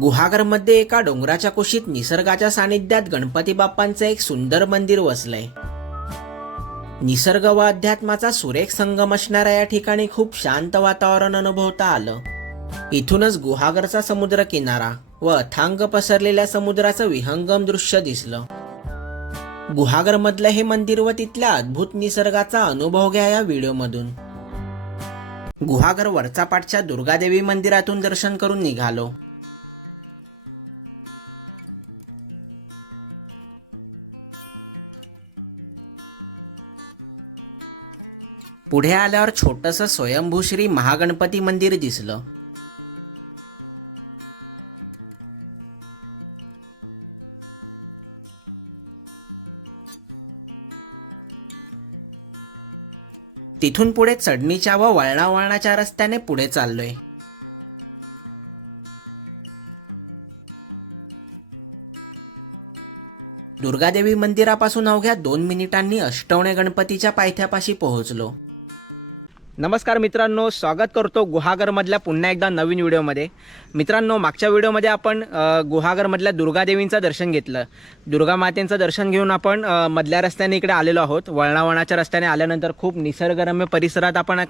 गुहागरमध्ये एका डोंगराच्या कुशीत निसर्गाच्या सानिध्यात गणपती बाप्पांचं एक सुंदर मंदिर वसलंय. निसर्ग व अध्यात्माचा सुरेख संगम असणाऱ्या या ठिकाणी खूप शांत वातावरण अनुभवता आलं. इथूनच गुहागरचा समुद्र किनारा व अथांग पसरलेल्या समुद्राचं विहंगम दृश्य दिसलं. गुहागर मधलं हे मंदिर व तिथल्या अद्भुत निसर्गाचा अनुभव घ्या या व्हिडिओमधून. गुहागर वरचा पाठच्या दुर्गादेवी मंदिरातून दर्शन करून निघालो. पुढे आल्यावर छोटंसं स्वयंभू श्री महागणपती मंदिर दिसलं. तिथून पुढे चढणीच्या व वळणावळणाच्या रस्त्याने पुढे चाललोय. दुर्गादेवी मंदिरापासून अवघ्या 2 मिनिटांनी अष्टवणे गणपतीच्या पायथ्यापाशी पोहोचलो. नमस्कार मित्रांनो, स्वागत करतो गुहागरमधल्या पुन्हा एकदा नवीन व्हिडिओमध्ये. मित्रांनो, मागच्या व्हिडिओमध्ये आपण गुहागरमधल्या दुर्गादेवींचं दर्शन घेतलं. दुर्गा मातेचं दर्शन घेऊन आपण मधल्या रस्त्याने इकडे आलेलो आहोत. वळणावळणाच्या रस्त्याने आल्यानंतर खूप निसर्गरम्य परिसरात आपण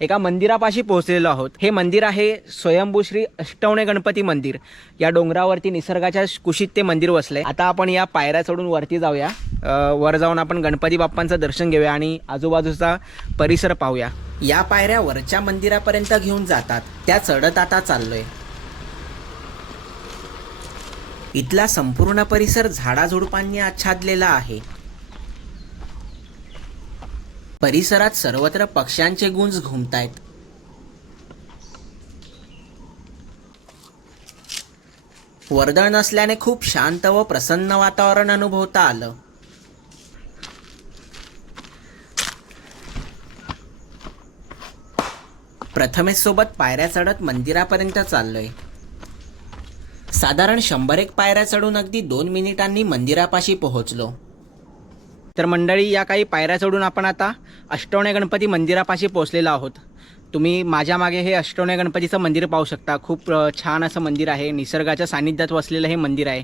एका मंदिरापाशी पोहोचलेलो आहोत. हे मंदिर आहे स्वयंभू श्री अष्टवणे गणपती मंदिर. या डोंगरावरती निसर्गाच्या कुशीत ते मंदिर वसले. आता आपण या पायऱ्या चढून वरती जाऊया. वर जाऊन आपण गणपती बाप्पांचं दर्शन घेऊया आणि आजूबाजूचा परिसर पाहूया. या पायऱ्या वरच्या मंदिरापर्यंत घेऊन जातात, त्या चढत आता चाललोय. इथला संपूर्ण परिसर झाडाझुडपांनी आच्छादलेला आहे. परिसरात सर्वत्र पक्ष्यांचे गुंज घुमतायत. वर्दळ नसल्याने खूप शांत व प्रसन्न वातावरण अनुभवता आलं. प्रथमेश सोबत पायऱ्या चढत मंदिरापर्यंत चाललोय. साधारण 100-1 पायऱ्या चढून अगदी 2 मिनिटांनी मंदिरापाशी पोहोचलो. तर मंडळी, या काही पायऱ्या चढून आपण आता अष्टवणे गणपती मंदिरापाशी पोहोचलेलो आहोत. तुम्ही माझ्या मागे हे अष्टवणे गणपतीचं मंदिर पाहू शकता. खूप छान असं मंदिर आहे. निसर्गाच्या सानिध्यात वसलेलं हे मंदिर आहे.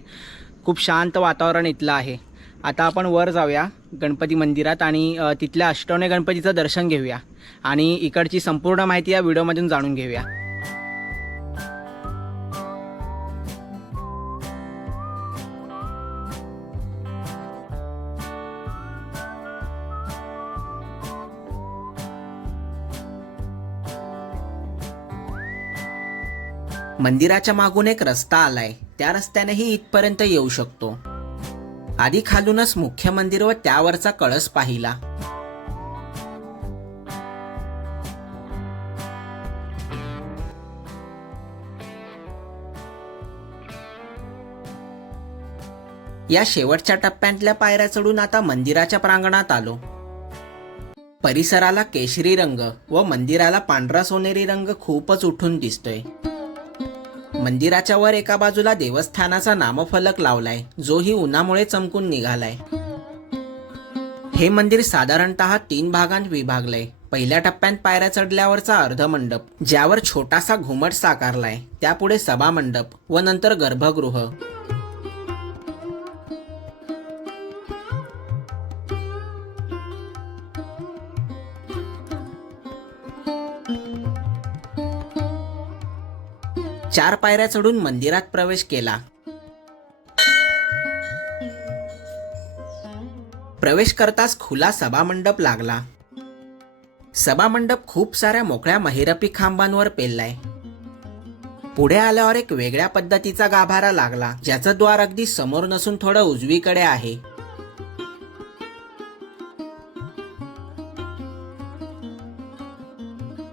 खूप शांत वातावरण इथलं आहे. आता आपण वर जाऊया गणपती मंदिरात आणि तिथल्या अष्टवणे गणपतीचं दर्शन घेऊया आणि इकडची संपूर्ण माहिती या व्हिडिओमधून जाणून घेऊया. मंदिराच्या मागून एक रस्ता आलाय. त्या रस्त्यानेही इथपर्यंत येऊ शकतो. आधी खालूनच मुख्य मंदिर व त्यावरचा कळस पाहिला. या शेवटच्या टप्प्यातल्या पायऱ्या चढून आता मंदिराच्या प्रांगणात आलो. परिसराला केशरी रंग व मंदिराला पांढरा सोनेरी रंग खूपच उठून दिसतोय. मंदिराच्या वर एका बाजूला देवस्थानाचा नामफलक लावलाय, जोही उन्हामुळे चमकून निघालाय. हे मंदिर साधारणतः 3 भागांत विभागलंय. पहिल्या टप्प्यात पायऱ्या चढल्यावरचा अर्धमंडप, ज्यावर छोटासा घुमट साकारलाय, त्यापुढे सभामंडप व नंतर गर्भगृह. चार पायऱ्या चढून मंदिरात प्रवेश केला. प्रवेश करताच खुला सभामंडप लागला. सभामंडप खूप साऱ्या मोकळ्या महिरपी खांबांवर पेललाय. पुढे आल्यावर एक वेगळ्या पद्धतीचा गाभारा लागला, ज्याचं द्वार अगदी समोर नसून थोडं उजवीकडे आहे.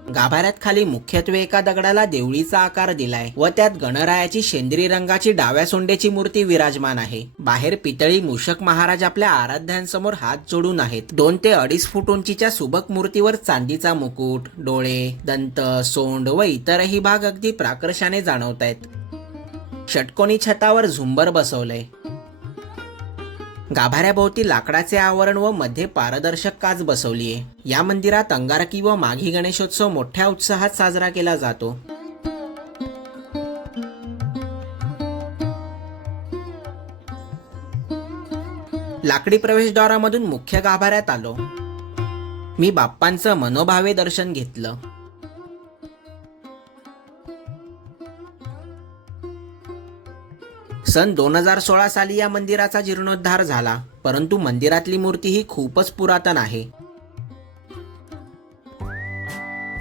गाभाऱ्यात खाली मुख्यत्वे एका दगडाला देवळीचा आकार दिलाय व त्यात गणरायाची शेंद्री रंगाची डाव्या सोंडेची मूर्ती विराजमान आहे. बाहेर पितळी मूषक महाराज आपल्या आराध्यांसमोर हात जोडून आहेत. 2 ते 2.5 फूट उंचीच्या सुबक मूर्तीवर चांदीचा मुकुट, डोळे, दंत, सोंड व इतरही भाग अगदी प्राकर्षाने जाणवत आहेत. षटकोनी छतावर झुंबर बसवलंय. गाभाऱ्याभोवती लाकडाचे आवरण व मध्ये पारदर्शक काच बसवलीये. या मंदिरात अंगारकी व माघी गणेशोत्सव मोठ्या उत्साहात साजरा केला जातो. लाकडी प्रवेशद्वारामधून मुख्य गाभाऱ्यात आलो. मी बाप्पांचं मनोभावे दर्शन घेतलं. सन 2016 साली या मंदिराचा जीर्णोद्धार झाला, परंतु मंदिरातली मूर्ती ही खूपच पुरातन आहे.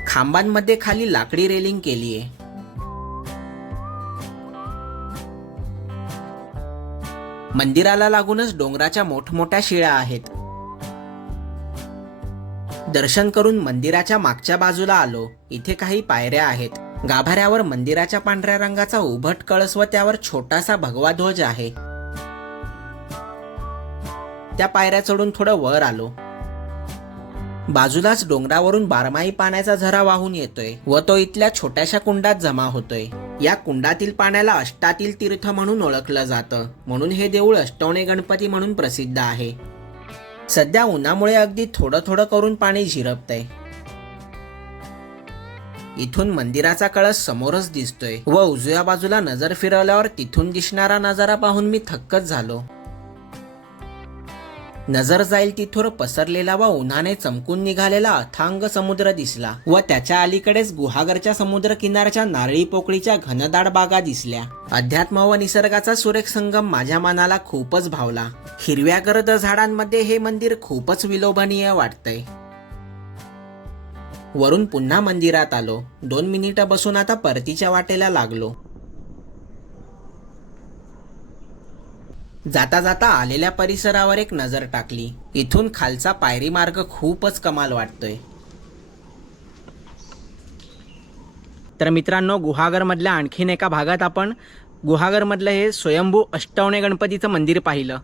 खांबांमध्ये खाली लाकडी रेलिंग केलीये. मंदिराला लागूनच डोंगराच्या मोठमोठ्या शिळा आहेत. दर्शन करून मंदिराच्या मागच्या बाजूला आलो. इथे काही पायऱ्या आहेत. गाभाऱ्यावर मंदिराच्या पांढऱ्या रंगाचा उभट कळस व त्यावर छोटासा भगवा ध्वज आहे. त्या पायऱ्या चढून थोडं वर आलो. बाजूलाच डोंगरावरून बारमाही पाण्याचा झरा वाहून येतोय व तो इथल्या छोट्याशा कुंडात जमा होतोय. या कुंडातील पाण्याला अष्टातील तीर्थ म्हणून ओळखलं जातं, म्हणून हे देऊळ अष्टवणे गणपती म्हणून प्रसिद्ध आहे. सध्या उन्हामुळे अगदी थोडं थोडं करून पाणी झिरपतंय. इथून मंदिराचा कळस समोरच दिसतोय व उजव्या बाजूला नजर फिरवल्यावर तिथून दिसणारा नजारा पाहून मी थक्कच झालो. नजर जाईल तिथवर पसरलेला व उन्हाने चमकून निघालेला अथांग समुद्र दिसला व त्याच्या अलीकडेच गुहागरच्या समुद्र किनाऱ्याच्या नारळी पोकळीच्या घनदाट बागा दिसल्या. अध्यात्म व निसर्गाचा सुरेख संगम माझ्या मनाला खूपच भावला. हिरव्या गर्द झाडांमध्ये हे मंदिर खूपच विलोभनीय वाटतंय. वरून पुन्हा मंदिरात आलो. 2 मिनिटं बसून आता परतीच्या वाटेला लागलो. जाता जाता आलेल्या परिसरावर एक नजर टाकली. इथून खालचा पायरी मार्ग खूपच कमाल वाटतोय. तर मित्रांनो, गुहागरमधल्या आणखीन एका भागात आपण गुहागरमधलं हे स्वयंभू अष्टवणे गणपतीचं मंदिर पाहिलं.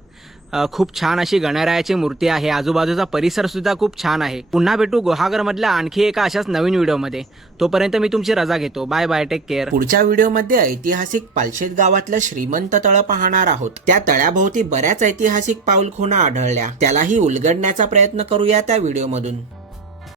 खूप छान अशी गणरायाची मूर्ती आहे. आजूबाजूचा परिसर सुद्धा खूप छान आहे. पुन्हा भेटू गुहागरमधल्या आणखी एका अशाच नवीन व्हिडिओमध्ये. तोपर्यंत मी तुमची रजा घेतो. Bye bye, take care. पुढच्या व्हिडिओमध्ये ऐतिहासिक पालशेत गावातलं श्रीमंत तळ पाहणार आहोत. त्या तळ्याभोवती बऱ्याच ऐतिहासिक पाऊलखुणा आढळल्या. त्यालाही उलगडण्याचा प्रयत्न करूया त्या व्हिडिओमधून.